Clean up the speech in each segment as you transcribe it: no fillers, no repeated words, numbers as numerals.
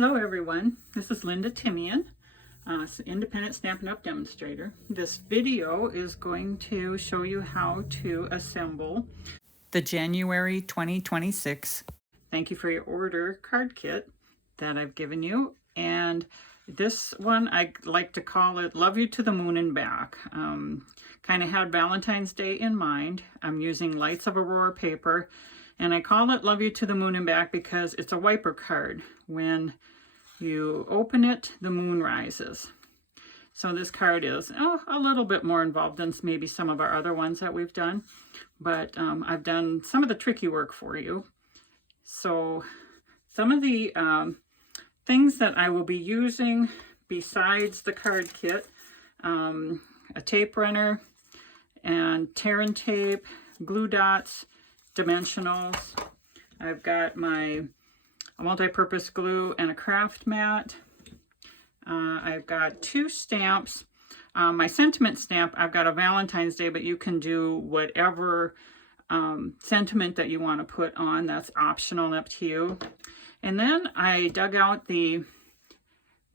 Hello everyone, this is Linda Timian, independent Stampin' Up! Demonstrator. This video is going to show you how to assemble the January 2026 Thank You for Your Order card kit that I've given you. And this one, I like to call it Love You to the Moon and Back. Kind of had Valentine's Day in mind. I'm using Lights of Aurora paper. And I call it Love You to the Moon and Back because it's a wiper card. When you open it, the moon rises. So this card is a little bit more involved than maybe some of our other ones that we've done. But I've done some of the tricky work for you. So some of the things that I will be using besides the card kit, a tape runner and tear and tape, glue dots, dimensionals. I've got my multi-purpose glue and a craft mat. I've got 2 stamps. My sentiment stamp, I've got a Valentine's Day, but you can do whatever sentiment that you want to put on. That's optional, up to you. And then I dug out the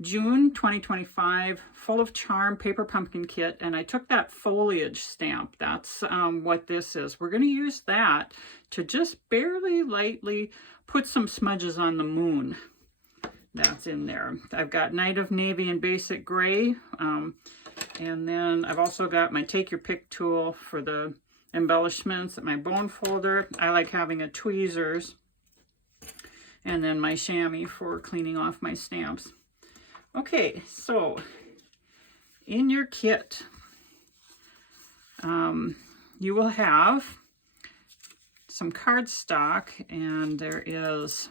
June 2025 Full of Charm paper pumpkin kit, and I took that foliage stamp. That's what this is. We're going to use that to just barely lightly put some smudges on the moon that's in there. I've got Night of Navy and Basic Gray, and then I've also got my Take Your Pick tool for the embellishments, my bone folder. I like having a tweezers, and then my chamois for cleaning off my stamps. Okay, so in your kit, you will have some cardstock, and there is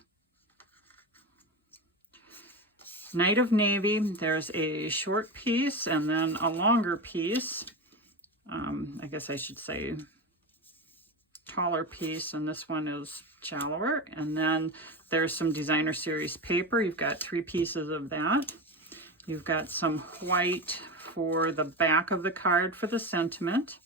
Night of Navy. There's a short piece and then a longer piece. I guess I should say taller piece, and this one is shallower. And then there's some designer series paper. You've got 3 pieces of that. You've got some white for the back of the card for the sentiment.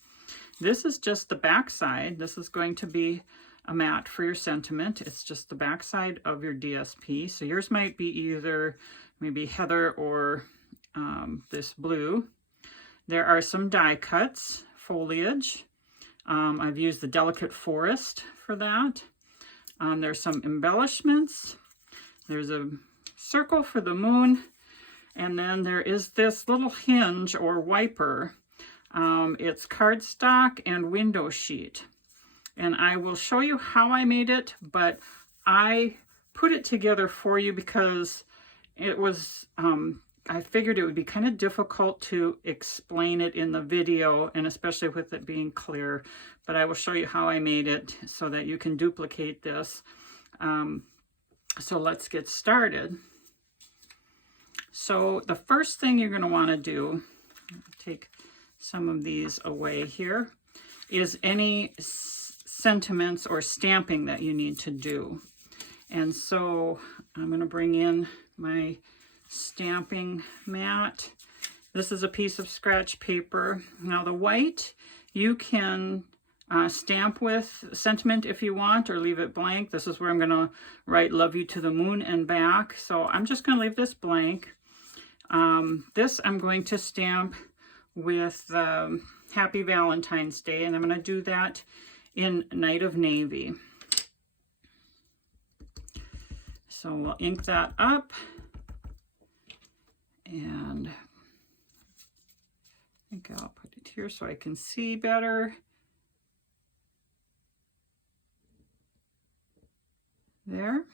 This is just the back side. This is going to be a mat for your sentiment. It's just the back side of your DSP. So yours might be either maybe heather or this blue. There are some die cuts, foliage. I've used the Delicate Forest for that. There's some embellishments. There's a circle for the moon. And then there is this little hinge or wiper. It's cardstock and window sheet. And I will show you how I made it, but I put it together for you because it was, I figured it would be kind of difficult to explain it in the video, and especially with it being clear. But I will show you how I made it so that you can duplicate this. So let's get started. So the first thing you're going to want to do, take some of these away here, is any sentiments or stamping that you need to do. And so I'm going to bring in my stamping mat. This is a piece of scratch paper. Now the white, you can stamp with sentiment if you want, or leave it blank. This is where I'm going to write Love You to the Moon and Back. So I'm just going to leave this blank. This I'm going to stamp with Happy Valentine's Day, and I'm going to do that in Night of Navy. So we'll ink that up, and I think I'll put it here so I can see better. There.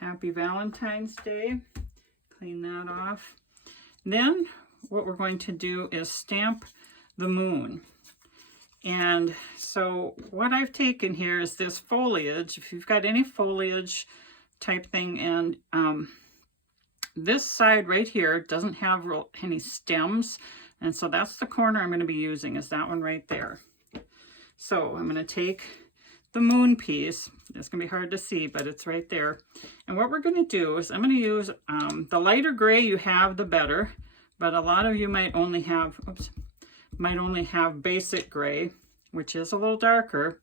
Happy Valentine's Day. Clean that off. Then what we're going to do is stamp the moon. And so what I've taken here is this foliage. If you've got any foliage type thing, and this side right here doesn't have any stems, and so that's the corner I'm going to be using, is that one right there. So I'm going to take the moon piece. It's going to be hard to see, but it's right there. And what we're going to do is I'm going to use the lighter gray you have, the better. But a lot of you might only have, basic gray, which is a little darker.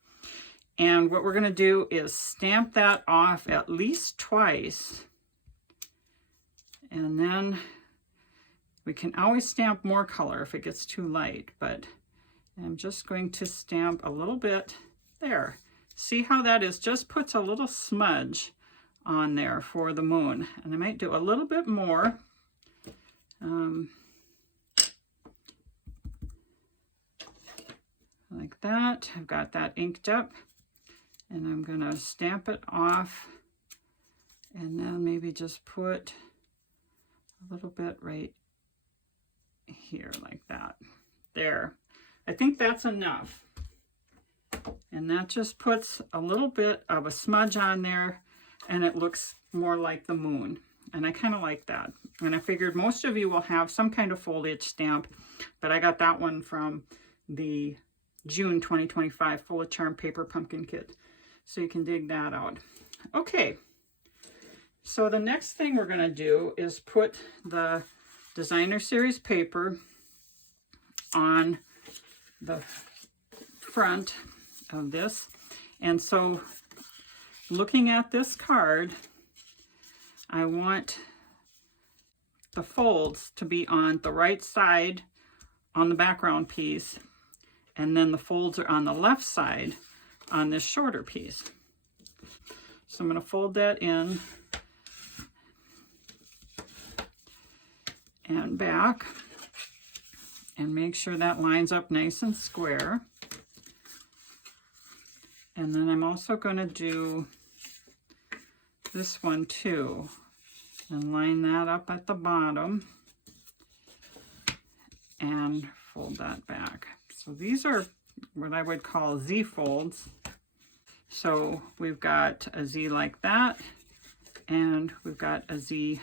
And what we're going to do is stamp that off at least twice And then we can always stamp more color if it gets too light, but I'm just going to stamp a little bit there. See how that is? Just puts a little smudge on there for the moon. And I might do a little bit more. Like that. I've got that inked up, and I'm gonna stamp it off, and then maybe just put a little bit right here like that. There. I think that's enough. And that just puts a little bit of a smudge on there, and it looks more like the moon. And I kind of like that. And I figured most of you will have some kind of foliage stamp, but I got that one from the June 2025 Full of Charm Paper Pumpkin Kit. So you can dig that out. Okay, so the next thing we're going to do is put the Designer Series paper on the front of this. And so looking at this card, I want the folds to be on the right side on the background piece, and then the folds are on the left side on this shorter piece. So I'm going to fold that in and back and make sure that lines up nice and square. And then I'm also going to do this one too and line that up at the bottom and fold that back. So these are what I would call Z folds. So we've got a Z like that, and we've got a Z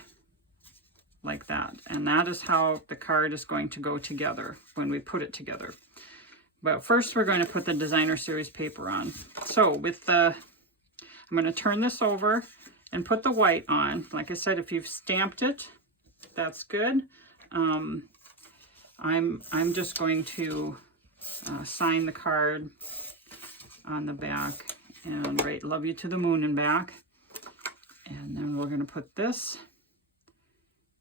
like that. And that is how the card is going to go together when we put it together. But first we're going to put the Designer Series paper on. So with the, I'm going to turn this over and put the white on. Like I said, if you've stamped it, that's good. I'm just going to sign the card on the back and write "Love you to the moon" and back. And then we're going to put this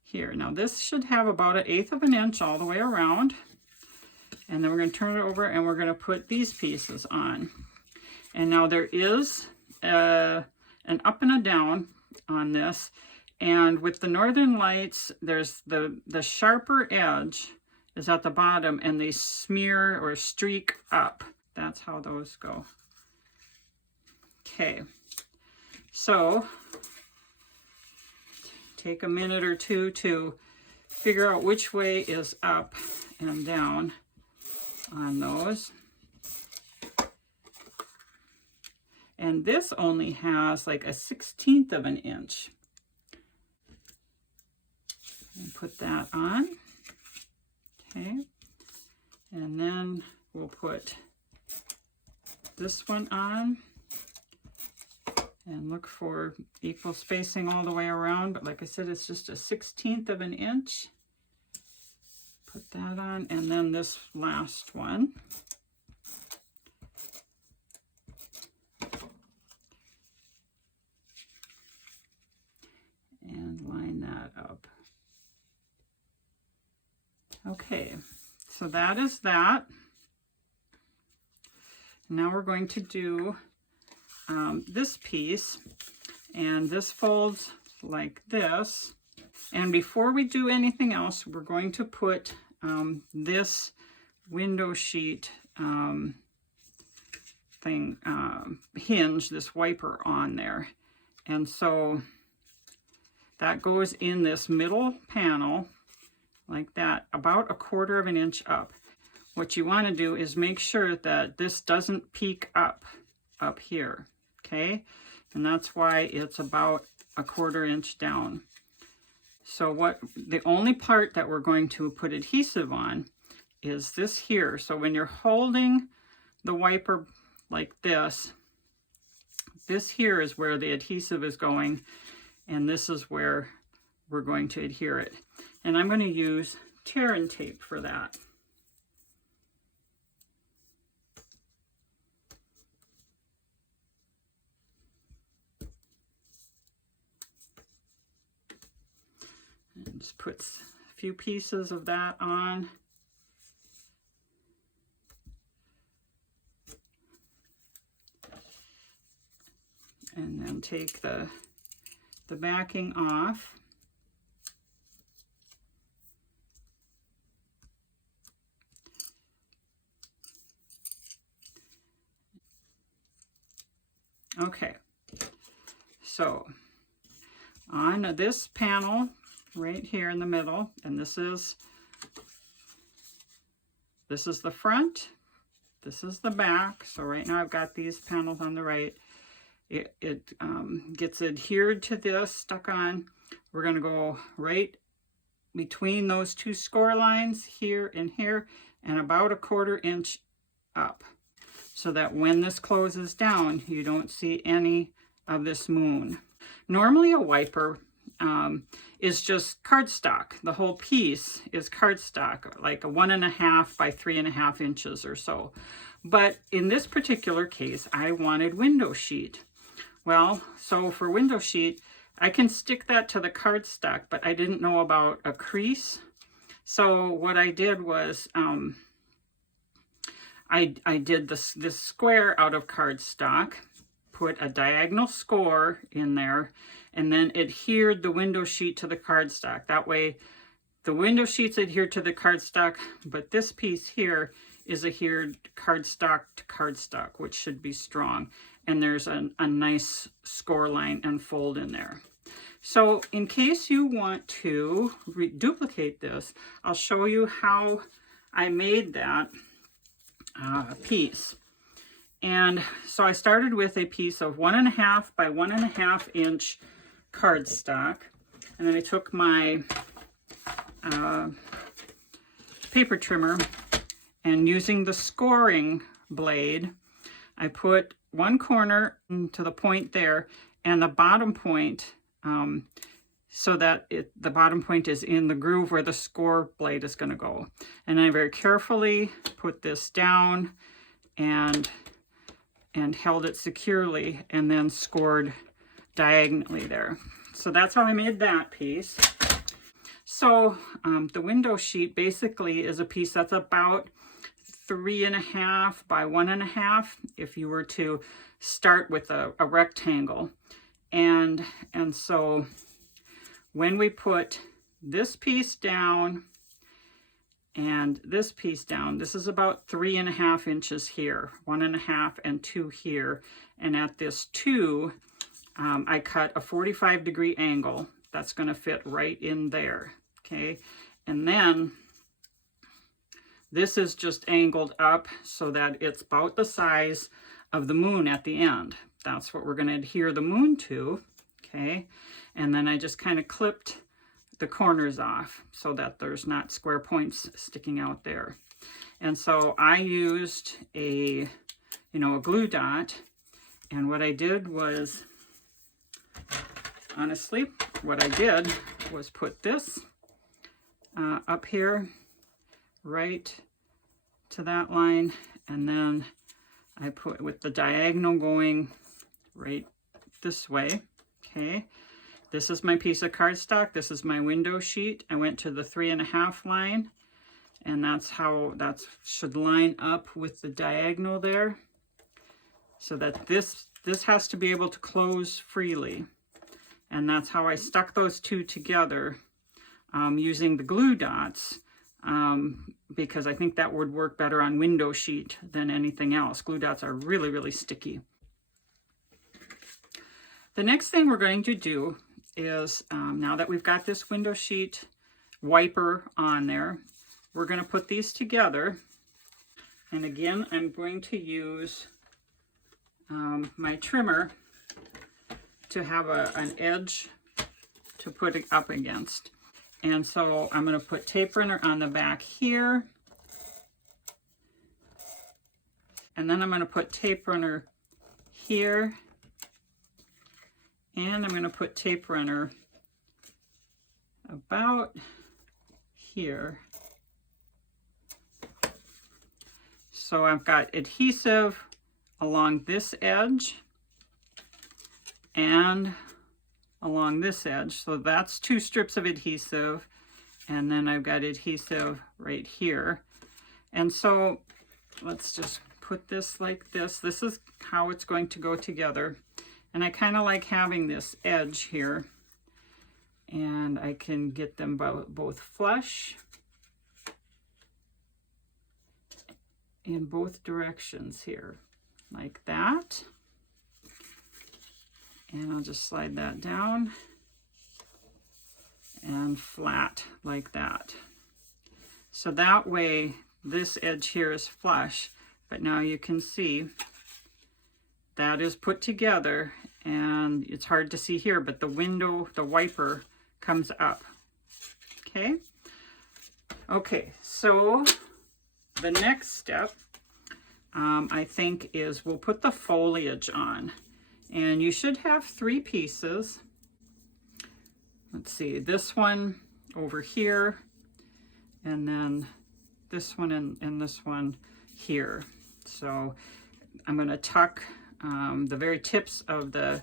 here. Now this should have about 1/8 of an inch all the way around. And then we're going to turn it over and we're going to put these pieces on. And now there is an up and a down on this. And with the Northern Lights, there's the sharper edge is at the bottom, and they smear or streak up. That's how those go. Okay, so take a minute or two to figure out which way is up and down on those. And this only has like 1/16 of an inch. And put that on. Okay, and then we'll put this one on and look for equal spacing all the way around. But like I said, it's just 1/16 of an inch. Put that on, and then this last one. And line that up. Okay, so that is that. Now we're going to do this piece, and this folds like this. And before we do anything else, we're going to put this window sheet hinge, this wiper on there. And so that goes in this middle panel like that, about 1/4 of an inch up. What you want to do is make sure that this doesn't peak up here, okay? And that's why it's about 1/4 inch down. So the only part that we're going to put adhesive on is this here. So when you're holding the wiper like this here is where the adhesive is going, and this is where we're going to adhere it. And I'm going to use tear and tape for that. And just put a few pieces of that on. And then take the backing off. Okay, so on this panel right here in the middle, and this is the front, this is the back. So right now I've got these panels on the right. It gets adhered to this, stuck on. We're going to go right between those two score lines here and here, and about a 1/4 inch up, so that when this closes down, you don't see any of this moon. Normally a wiper is just cardstock. The whole piece is cardstock, like a 1.5 by 3.5 inches or so. But in this particular case, I wanted window sheet. Well, so for window sheet, I can stick that to the cardstock, but I didn't know about a crease. So what I did was I did this square out of cardstock, put a diagonal score in there, and then adhered the window sheet to the cardstock. That way the window sheet's adhered to the cardstock, but this piece here is adhered cardstock to cardstock, which should be strong. And there's a nice score line and fold in there. So in case you want to duplicate this, I'll show you how I made that piece. And so I started with a piece of 1.5 by 1.5 inch cardstock, and then I took my paper trimmer, and using the scoring blade, I put one corner to the point there, and the bottom point, so that the bottom point is in the groove where the score blade is going to go. And I very carefully put this down and held it securely, and then scored diagonally there. So that's how I made that piece. So the window sheet basically is a piece that's about 3.5 by 1.5 if you were to start with a rectangle. And so when we put this piece down and this piece down, this is about 3.5 inches here, 1.5 and 2 here. And at this 2, I cut a 45-degree angle. That's going to fit right in there, okay? And then this is just angled up so that it's about the size of the moon at the end. That's what we're going to adhere the moon to, okay? And then I just kind of clipped the corners off so that there's not square points sticking out there. And so I used a glue dot, and what I did was, honestly, what I did was put this up here right to that line, and then I put with the diagonal going right this way, okay? This is my piece of cardstock. This is my window sheet. I went to the 3.5 line, and that's how that should line up with the diagonal there, so that this has to be able to close freely. And that's how I stuck those two together using the glue dots, because I think that would work better on window sheet than anything else. Glue dots are really, really sticky. The next thing we're going to do is, now that we've got this window sheet wiper on there, we're going to put these together. And again, I'm going to use my trimmer to have an edge to put it up against. And so I'm going to put tape runner on the back here. And then I'm going to put tape runner here. And I'm going to put tape runner about here. So I've got adhesive along this edge and along this edge. So that's 2 strips of adhesive, and then I've got adhesive right here. And so let's just put this like this. This is how it's going to go together. And I kind of like having this edge here, and I can get them both flush in both directions here, like that. And I'll just slide that down and flat like that. So that way this edge here is flush, but now you can see that is put together, and it's hard to see here, but the window, the wiper comes up. Okay. Okay, so the next step, I think, is we'll put the foliage on. And you should have 3 pieces. Let's see, this one over here, and then this one and this one here. So I'm going to tuck the very tips of the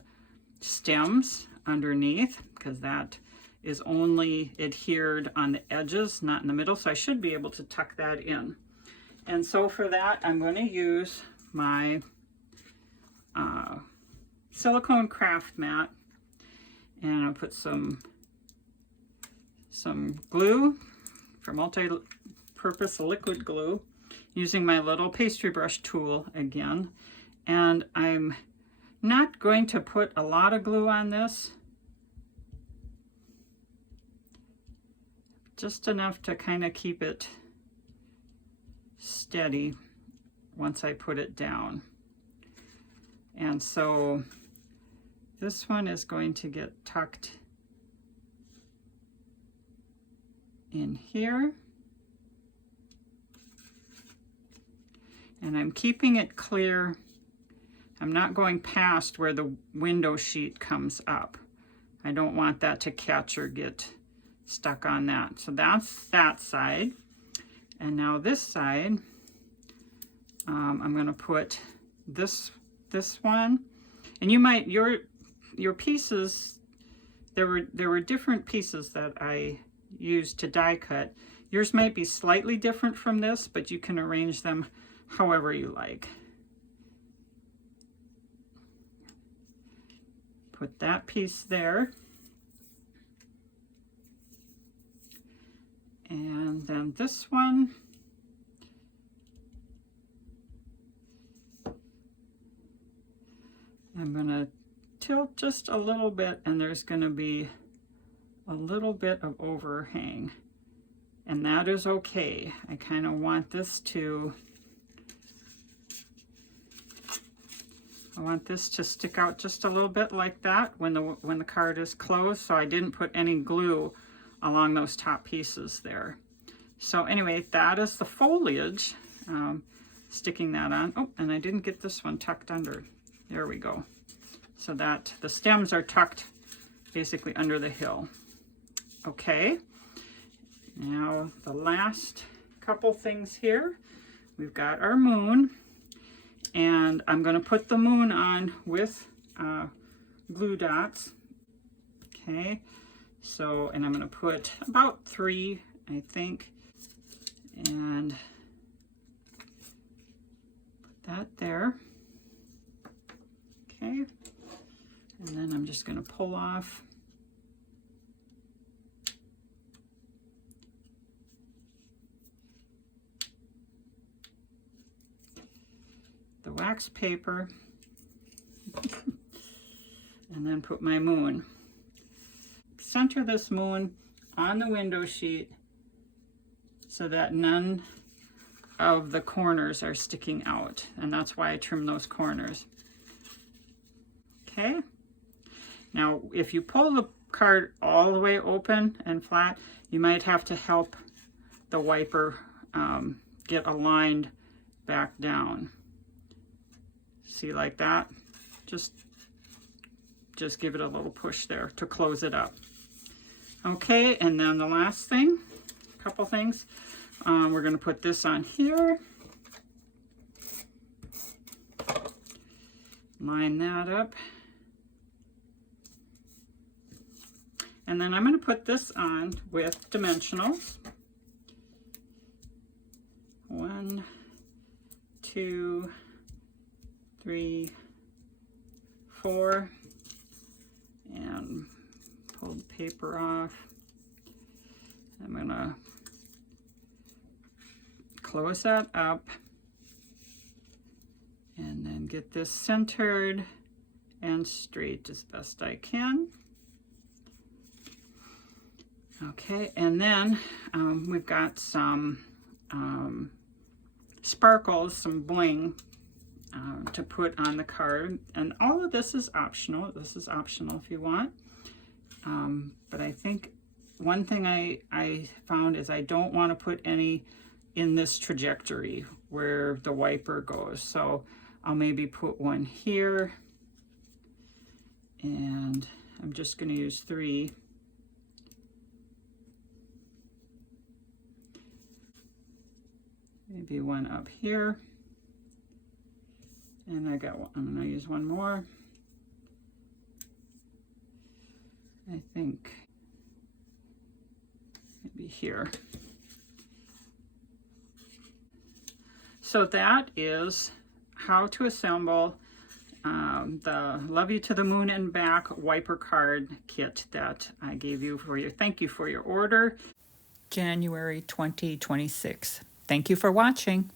stems underneath, because that is only adhered on the edges, not in the middle. So I should be able to tuck that in. And so for that, I'm going to use my silicone craft mat, and I'll put some glue for multi-purpose liquid glue, using my little pastry brush tool again. And I'm not going to put a lot of glue on this, just enough to kind of keep it steady once I put it down. And so this one is going to get tucked in here. And I'm keeping it clear. I'm not going past where the window sheet comes up. I don't want that to catch or get stuck on that. So that's that side. And now this side, I'm going to put this one. And you might, your pieces, there were different pieces that I used to die cut. Yours might be slightly different from this, but you can arrange them however you like. Put that piece there. And then this one. I'm going to tilt just a little bit, and there's going to be a little bit of overhang. And that is okay. I kind of want this to, stick out just a little bit like that when the card is closed. So I didn't put any glue along those top pieces there. So anyway, that is the foliage, sticking that on. Oh, and I didn't get this one tucked under. There we go. So that the stems are tucked basically under the hill. Okay, now the last couple things here. We've got our moon, and I'm going to put the moon on with glue dots. Okay, so, and I'm going to put about 3, I think, and put that there. Okay, and then I'm just going to pull off the wax paper and then put my moon. Center this moon on the window sheet so that none of the corners are sticking out, and that's why I trim those corners. Okay, now if you pull the card all the way open and flat, you might have to help the wiper get aligned back down. See, like that? Just give it a little push there to close it up. Okay, and then the last thing, a couple things. We're going to put this on here. Line that up. And then I'm going to put this on with dimensionals. 1, 2, 3, 4, and pull the paper off. I'm going to close that up and then get this centered and straight as best I can. Okay, and then we've got some sparkles, some bling to put on the card, and all of this is optional. This is optional if you want, but I think one thing I found is I don't want to put any in this trajectory where the wiper goes, so I'll maybe put one here, and I'm just going to use 3. Maybe one up here, and I got one. I'm going to use one more. I think maybe here. So that is how to assemble the Love You to the Moon and Back wiper card kit that I gave you for your thank you for your order. January 2026. Thank you for watching.